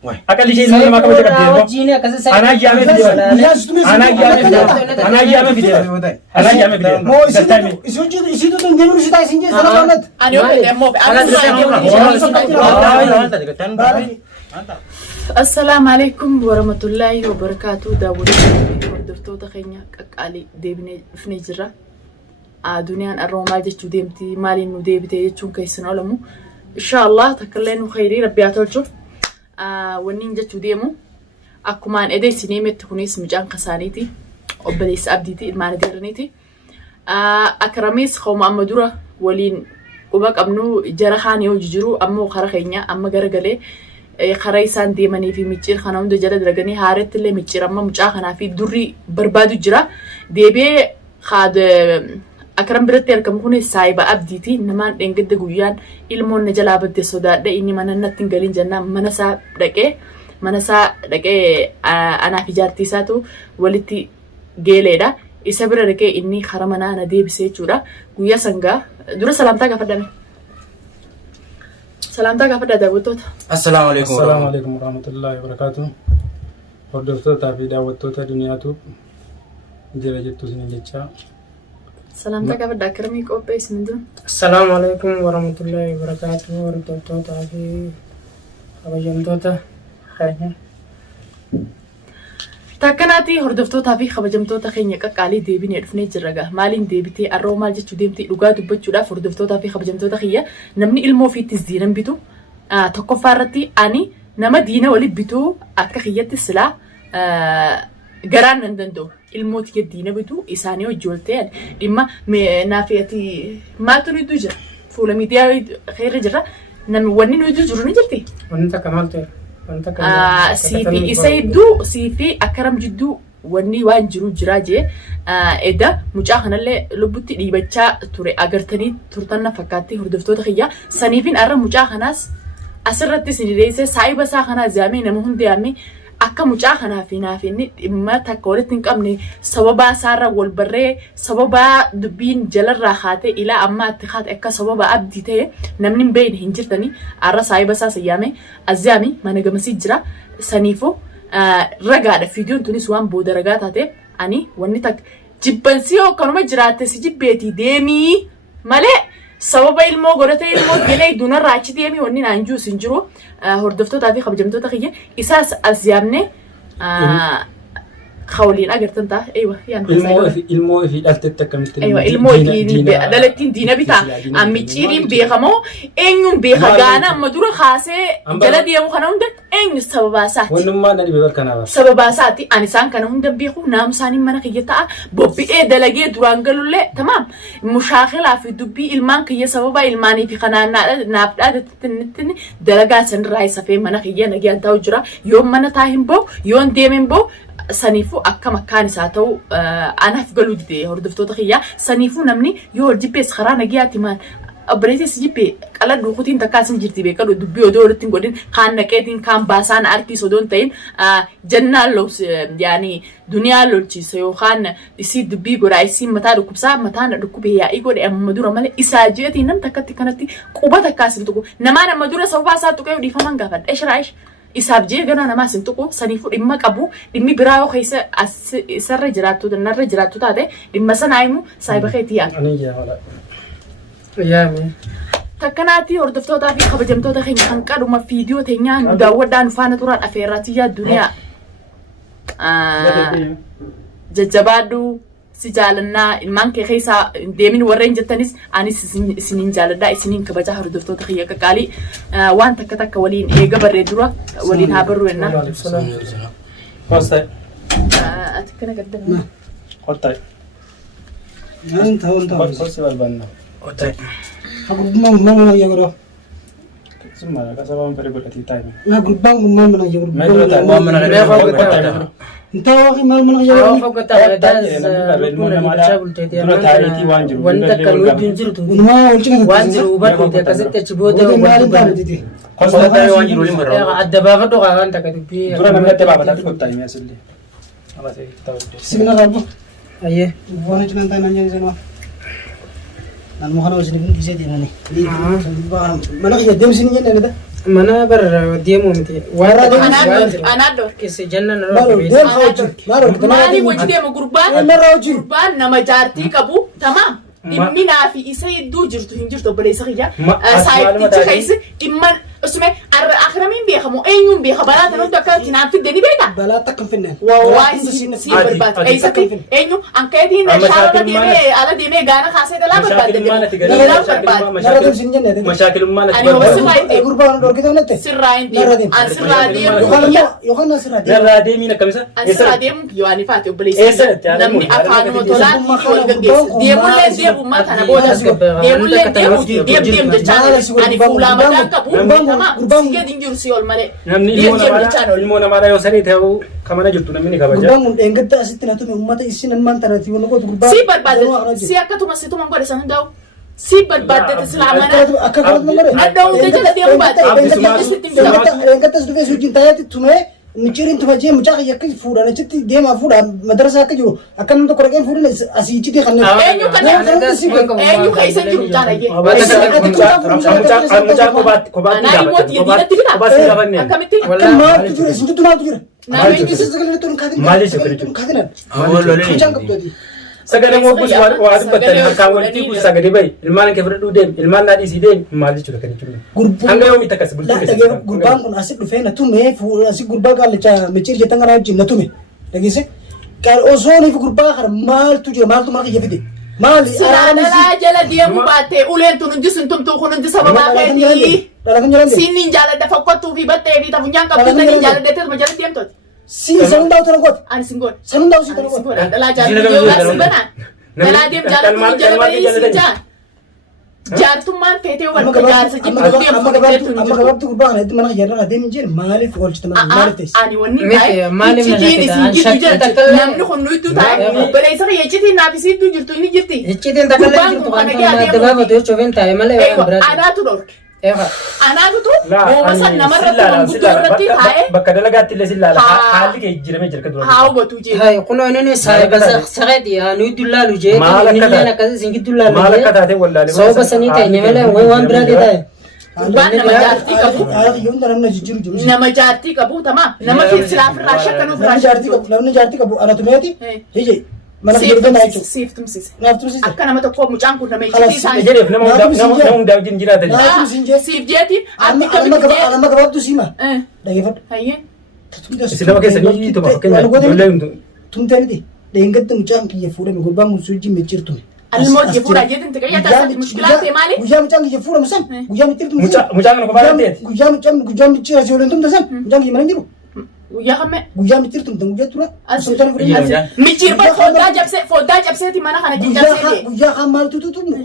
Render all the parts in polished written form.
Akan di sini maka baca dia. Anak jam video. Anak jam video. Mau isi tu dia mesti tahu sini salah banget. Assalamualaikum warahmatullahi wabarakatuh. Dawud hordofto takhenya qaqali deebine ifne jira. Duniyaan arroomaa jechuu deemti maaliin nu deebitee jechuun keessan olamu. Inshallah takalleen khayri rabbi atolchu. Wannin jechuu deemu akkumaan edee sineemetti kunis mucaan kasaaniiti obboleessa abdiiti ilmaan adeeraniiti akramis qawma amma dura waliin quba qabnu jara kaan yoo jiru ammoo kara keenya amma garagalee kara isaan deemanii fi micciir kana hunda jala daraganii haaretti illee micciir amma mucaa kanaa fi durri barbaadu jira deebee haad akram biratti argamu kunis saayiba abdiiti namaan dhengedde guyyaan ilmoon na jalaa badde sodaadhe inni mana natti galin jennaan mana isaa dhaqee anaa fi jaartii isaatu walitti geeleedha isa bira dhaqee inni kara manaa na deebisee jechuudha guyyaa sangaa dura salaamtaa gaafadhaa daawwattoota. Assalamu alaikum warahmatullahi wabarakatuh. Hordoftoota fi daawwattoota duniyaatu jira jettu isin jecha. Salamta gaafadhaa akramii qopheessin dura. Assalamu alaikum warahmatullahi wabarakatuh. Hordoftoota fi kabajamtoota keenya. Takkanaati hordoftootaa fi kabajamtoota keenya qaqqaalii deebinee dhufnee jirra gaa maaliin deebitee arroo maal jechuu deemtee dhugaa dubbachuudhaaf hordoftootaa fi kabajamtoota kiyya namni ilmoo ofiittis diinan bitu tokkoffaa irratti ani nama diina waliin bituu akka kiyyatti silaa garaan nan danda'u ilmooti gaddiina bitu isaanii hojjoltee dhimma naafiyati maaltu nuti jira fuula miidiyaa keerra jirra namni wanni nuti jiru ni jirti. Wanni takka maal ta'e? Siifi isa hedduu siifi akkaram jidduu wanni waan jiru jira jee edda mucaa kanallee lubbutti dhiibachaa ture agartanii turtanna fakkaatti hordoftoota kiyya saniifin arra mucaa kanaas asirratti sinideessee saayiba isaa kanaa zaamee nama hundi yaamee akka mucaa kanaa fi naaf inni dhimma takka walitti hin qabne sababaa isaarra wal barree sababaa dubbiin jalarraa haatee ilaa ammaatti haate akka sababa abdii ta'e namni hin beekne hin jirtanii arra saayiba isaa sayyaame azzaami mana gamasii jira saniifuu ragaadha fiidiyoon tunis waan booda ragaa taate ani wanni takka jibbansii hokkanuma jiraatte si jibbeetii deemii malee sababa ilmoo godhate ilmoo gelee dunarraa achi deemii wanni naan jiru sin jiru hordoftootaa fi kabajamtoota kiyya isaas as yaamne khawliin agartan taa ilmoo fi dhaltetti akkamitti ilmoo fi dhalattiin diina bitaa ammiciiriin beekamoo eenyuun beeka gaana amma dura kaasee jala deemu kana hunda eenyu sababaa isaati wannummaa na dhibe barkanaaba sababaa isaati ani isaan kana hunda beeku naamu isaanii mana kiyya ta'a bobbi'ee dalagee duraan galullee tamaam mushaakilaa fi dubbii ilmaan kiyya sababaa ilmaanii fi kanaan naaf dhaadatti dalagaa sanirraa isafee mana kiyya nagaan ta'u jira yoon mana taa hin ba'u yoon deeme hin ba'u saniifuu akka makkaan isaa ta'u anaaf galuu dide hordoftoota kiyyaa saniifuu namni yoo jibbees karaa nagiyaatti maal obboleessis jibbee qala duukutiin takkaa isin jirti beekalu dubbii odoo walitti hin godhin kaan naqeetiin kaan baasaan arkiis odoon ta'in jannaan loos yaani duniyaa lolchiisa yookaan isii dubbii godhaa isiin mataa dhukkubsaa mataan dhukkubee yaa'ii godhe amma dura malee isaa jeetiin nam takkatti kanatti quba takkaa isin tuqu namaan amma dura sababaa isaa tuqee dhiifaman gaafadha ishiraayish isaaf jee ganaa namaa isin tuqu saniifuu dhimma qabu dhimmi biraa yoo keessa isarra jiraattu narra jiraattu taate dhimma sanaa himu saayiba keetii yaame. Takkanaatti hordoftootaa fi kabajamtoota keenya kan qaduma fiidiyoo teenyaa nu daawwadhaan faana turaan afeerraatti yaa duniyaa jajjabaadhu si jaalannaa ilmaan kee keessaa deemin warreen jettanis anis isiniin jaaladhaa isiniin kabajaa hordoftoota kiyya qaqqaalii waan takka waliin eega barree dura waliin haa barru ennaa. Ati kana gaddama. Qottay. Nan ta'u. Qottay balbanna. Qottay. Aku mau ya goro. Semua kasabang pada berarti time. Na gurbaan kun maal mana jawar. Mau mana Inta waqi maal mana jawar. Aku kata daas wanta kan wajin jirtu. Unma ulcina. Wanjiru batu te kasette chiboda Maal tahu tadi. Kosong tadi wanjiru lima orang. adda baba to kan ta kadipi. Turun namanya tebak tapi kau time asli. Apa sih tahu? Sibina kalbo. Aye. Buana cina tanya nanya di sana. Nan mo kana usini bin kise di nani. Mana kaya dem sini nya nada. Mana bar diemo miti. Wara dem. Anado kisi janna na Maro dem khawji. Maro mali wajide mo gurban maro wajir. gurban nama jarti kabu tamam imina fi isay du jirtu hinjirto bale saxiya saayiti kaisi imman usme akhramin bi khamo enyum bi khabarat no dakati na fi deni beta Bala takkan finna. والله سي بربات اي سكي انو انكيدين شارع ديمه على ديمه غانا خاصه لا بربات Nara dem sini nya nada. مشاكل ما انا بس فايت Gurbaan dor kita nete. سراين دي ان سراديم Yohana sirade. لا دي مين كمسة ان سراديم يواني فاتو بليس إيه نمني افانو متولات ديمول ديم ما تانا بودا ديمول ديم دچانل اني فولا مدان كبو تمام سيجي دينجور سيول مالي ilmu nama ada yang sering tahu kemana jutu namanya kabaja. Gurbaan mun enggata asitti na tume ummata isin man tanati wono ko gurbaan. Si barbade si akatu masitu mangko desan daw si barbade selamana Akka kalat namare. ada udah jadi dia buat Enggata sudah sujin tayati tume mikirin tume je mucak yakki fuda na citti de ma fuda madrasa ka juro akan to koregen fuda asi citti kan. enyu kan enyu kaisen juru jara ye ana imot ye dina tibita akamiti Kan ma tujure sintu tu ma tujure. na mengi Sekali turun kadin. Mali sekali turun. Kadin. Loli. Cangkap tu di. Sagada mo kus wadu batal hakawal ti kus sagade bay ilman ke fadu dem ilman na isi dem mali chuda kan chuda. Hanga yomi takas bul. La dage gurbaan kun asik du fena tume fu asik gurbaan ka lecha mechir je tangana jinna tume. Dage se kar ozoni fu gurbaan khar mal tujure mal tu mal ke yefide. Mal sirana la jala dia mu bate ulen tunun jisun tum tu kunun jisa baba kedi Dalam jalan deh. sinin jala da fakko tu vi batte vi ta bunyan kap tu ni jala de te ma jala tiam tot Si sanun daw tu kot. an singon Sanun daw si tu kot. singon la jala yo la sibana la dem jala tu jala bari sinja jar tu man fete wal jar sa jim tu dia Amma kabab tu gurbaan itu mana jalan ada minjir mali fu ol cita mali tes. ani wonni mali ci singi tu jala nam no khonu tu ta bale sa ye ci na fi si tu jirtu ni jirti Ichitin takalla jirtu kan dababa to choven tayo male ana tu dor Eva ana tu mo masan namar tu butu rati tae Bakka dalagaatti illee sillala haalli kee jijjiiramee jira kan dura. haw batu je hay kuno inene sai basa sagati anu dullalu je ni na kaza singi dullalu Maal akka taate wallaalee. so basani tay nyamale wan brade tay ban nama jarti kabu Ayah yun dalam na jijiru jiru. nama jarti kabu tama nama fi silaf rasha kanu Lalu jarti kabu anak tu meti. Hiji. Mana sif kita nak itu. sif tum sis Naf tu sih. akka nama tokko mucaan kun nama Kalas, ichi san Jedheef nama hundaa wajjin jiraatani. Nah, tu sinje. sif jeti Amma atti kabi je amma kabab tu sima. eh Dagi fat. hayye Isin nama keessanii tuma fakkeenyaaf ijoollee humtu. Tumte miti. Dengkat tu mucang kiye fuda mi gurbang musuji mecir tu. almod je fura je tin tikaya ta sa mushkilat e mali Guyam mucang kiye fuda musan. Guyam mecir tu. Mucaan kana kophaa ta'eeti. Guyam mecir asyik oleh tu musan. Mucang gimana jiru? ya kame Guyam mecir tu tentang guyam tu lah. Sultan michir ba foda jabse ti mana kana jinja se Guyam kamal tu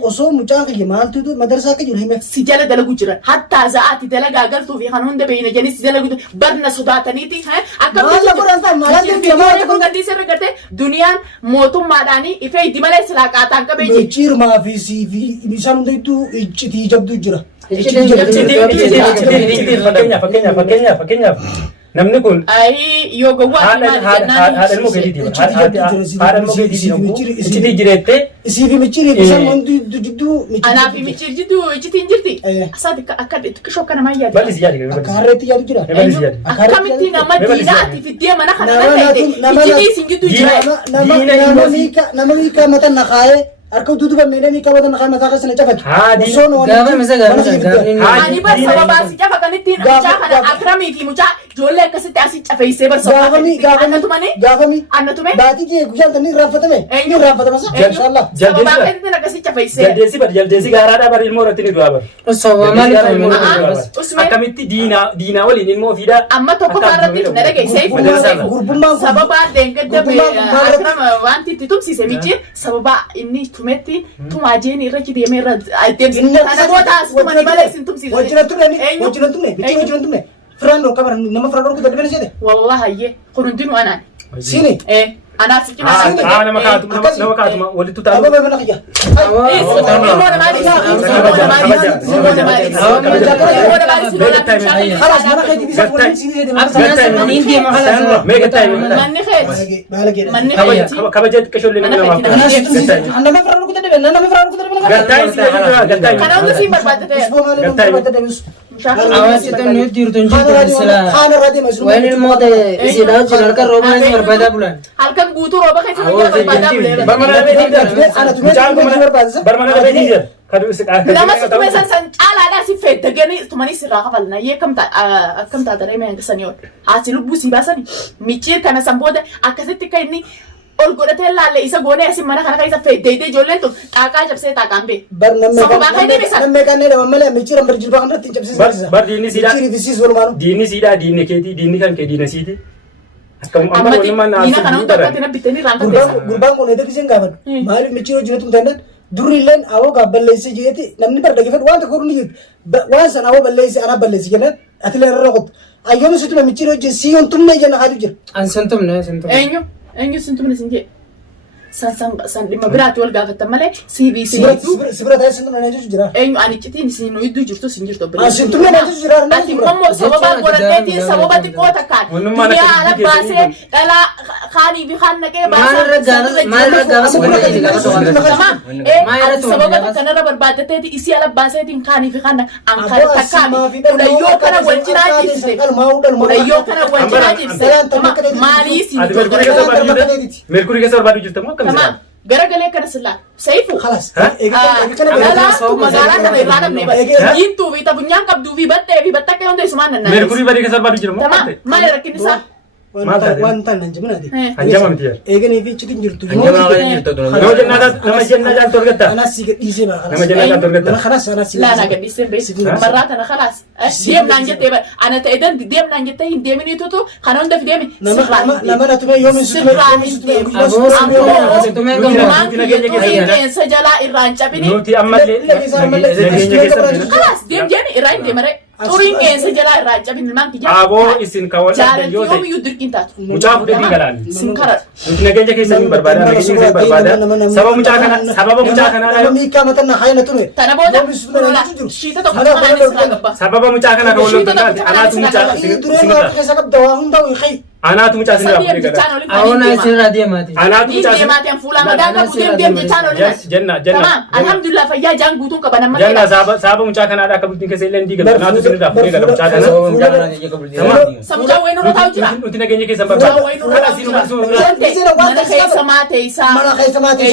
oso mucang kiye mal tu madrasa ke juru hime. si jala dalagu jira hatta zaati dalaga galtu fi khan hunda bayna jani si dalagu barna sudatani ti ha akka Mala Quran ta mala ko gadi se regate duniyan motum madani ife dimale silaqata akka beji Mecir maafi si fi bisan tu itu iciti jabdu jira. Fakkeenyaaf namni kun ay yoga wa haadha ilmoo keetiiti. Haadha ilmoo keetiiti. Iccitii jireettee Isi fi mecir bisan mandu jidu ana fi michir jidu ichiti injirti asadi akka kisho kana mayya bal'isi yaadi. Akarreti yadu jira. Bal'isi yaadi. akkamitti nama diinaati fidee mana kana nagaite ichiti singitu jira Nama mika mata nakaye. Arkau tutup mena mika mata nakaye mata kasih necafat. gaba masa ani bar sababa si jafa kanitti mucha kana akrami fi mucha jolle akkasitti asi cafeeyse bar sababa annatu mane annatu me Baati ke guyan tani rafatame. Eenyu? Rafatama sa. Inshallah. sababa kanitti nakasi cafeeyse Jaldeessi gaaraadhaa bar ilmoo irratti ni du'aa bar. so mali usme Akkamitti diinaa waliin ilmoo fiidhaa. amma tokko faarratti na dhageessee Gurbummaan kun. sababa deengadda akrama wanti itti tumsiise michiin sababa inni tumetti tuma ajeen irra deemee irra deemsi kana booda asuma ni malee sin tumsi wajjin tumne bichi wajjin tumne firando kabar nama firando ku dadben sede wallahi qurundinu anaan sini ana sikina ana makatuma walitu ta aba bana khija خلاص ما راح يجي بيسافر كبجت كشول لنا انا ما فرق كنت انا ما فرق كنت انا ولا في بربادته आवाज तो न्यूज़ दिर तुम जी खाना रादे mushroom van मोद इसी दाव चलर का रोबा नहीं बर्बादा बुलान हल्कन गुतु रोबा कैसे बर्बादा बुलान انا تمام برمنا بدي كانوا لما ستوي سنعال على سفيت تجني تماني سراقة فلنا كم تدري من السنيور هاتلو بوسي باسني ميتشير كان سامبودا أكثر تكايني أولغورة لا ليس غوني أسي منا خنا كيسا فيت ديدي جولين تو تاكا جب سي تاكام بي نمّي كان نيدا مملا ميتشير أمبر جلبا كمرة تنجب سي بر ديني سيدا ميتشير في سيس ورمانو ديني سيدا ديني كيتي ديني كان كدينا سيدي كم أمر ولا ما دينا كانوا تبغى بيتني رانتا غربان كون هذا كيسين كابن مالي ميتشير جنتم تندن durrileen awoo gaabballeessee jeeti namni bardagifet waan tokko ni waan san awoo balleessee ana balleessee jenna atilee irra qot ayyoon situ namichi hojii siyoon tumne jenna haatu jira an santum eenyu sintumne sinje san dhimma biraatti wal gaafatan malee CBC sibira taa'ee sintumne na jechuun jira eenyu ani citiin isin iddoo jirtu sin jirtu sintumne na jechuun jira ati immoo sababa godhateetiin sababa xiqqoo takkaan duniyaa ala baasee dhalaa kaanii fi kaan naqee baasee sababa takkanarra barbaadateeti isii ala baaseetiin kaanii fi kaan ankara takkaami kudhayyoo kana wal cinaa jibsite kudhayyoo kana wal cinaa jibsite maalii siin merkurii keessa barbaadu jirta moo تمام غرغلي كان سلا سيفو خلاص magaalaa kana irraa namne yiintuu fi tabunyaan qabduu fi battee fi batta akka hunda isumaan nanna merkurii badii keessa barbaadu jira moo tamam maali rakkinni isaa wanta nan jimnaati hanjama miti eeganii fi citin jirtu nama jennaa jaan torgatta ana siga dhiisee bara nama jennaa jaan torgatta خلاص انا سيga لا انا قديسين بس مرات انا خلاص ديم نانجت انا تايدن ديم نانجت هين ديمني توتو خانون دف ديمي لما نتمه يوم سجلا الرانچا بني نوتي امالي خلاص ديم جاني الراين ديمره تورين سجلا الرانچا بني مان كجا ابو اسن كاول جارتي يوم يدركين تات mucaa fudhee diingalaan سنكر nageenya keessa hin barbaada nageenya keessa barbaada sababa mucaa kanaa ميكا متنا خاينه تنه تنبودا شيتا تو خاطر sababa mucaa kanaa kan waloon taate anaatu mucaa dureen keessa qabda hunda wi khay anaatu mucaa sinna fudhee gara awona sirra deemati anaatu mucaa ديم ماتين فولا مدان ديم جتانو jenna تمام الحمد لله فيا جان غوتون كبنا ما jenna sababa mucaa kanaa akka bultiin keessa illee ndiga anaatu sinna fudhee gara mucaa kanaa سمجا وينو رتاو جرا nuti nageenya keessa barbaada وينو رتاو mana keessa maate isaa mana keessa maate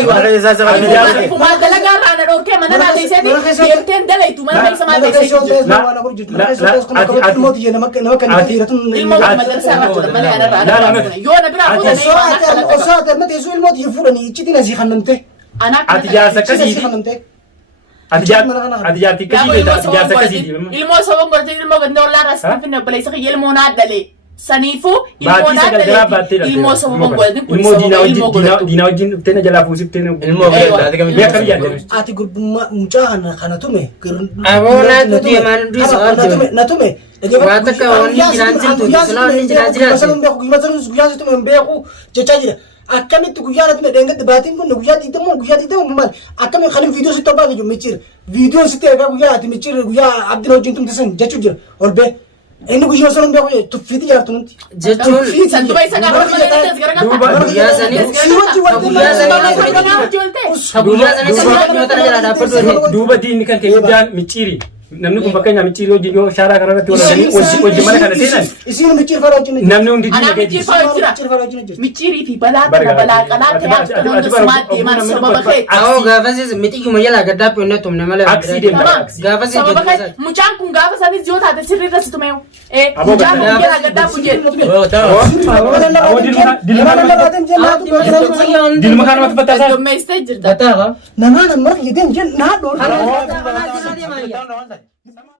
kuma dalaga raana dhorkee mana maate isaati deemteen dalaytu mana keessa maate ilmoo madarsaa irratti malee ana raana yoo na biraa fuudhanii osoo mate isu ilmoo fuudhanii ichitiin asii kannamte ati jaarsa akkasii ati jaarti akkasii ilmoo sabon godhatee ilmoo gandoo laara finne baleessa kiyya ilmoo naa dhalee saniifuu ilmoo naa dhalee ilmoo sabon godhatee ilmoo diinaa wajjin dhuftee na jalaa fuusiftee ilmoo ati gurbummaa mucaa kana tume awona tuti man duisa na tume waan takka wanni jiraan jirtu sunaa wanni jiraan tume beeku jecha jira akkamitti guyyaa na tume dengatti baatiin kun guyyaa diidamuu maal akkami khalin viidiyoo sitti obbaa giju michir viidiyoo sitti ergaa guyyaa ati michir guyyaa abdin wajjin tumte san jechuu jira ol bee inni guyyaa sanan beeku tuffiti jaartu nuti jechuun santuba isa gaafa malee duuba guyyaa sanii duuba diinni kan kee guddaan michiiri namni kun fakkeenyaaf michiiri hojii yoo shaaraa kana irratti wajjin mana kana seenan isiin michir fara wajjin namni hundi diinni ana michir fara jira michirii fi balaa kana balaa qalaa ta'e akka hundi smaat deeman sababa kee awo gaafasis mitiyyuma yala gaddaa piyonne tumne malee aksii deemta gaafasis sababa kee mucaan kun gaafa sanis yoo taate sirrii irratti tumeewu mucaan kun yala gaddaa bujee dilma kana mati fattaasaa dommeessee jirta nama nama yedem jen naa dhoor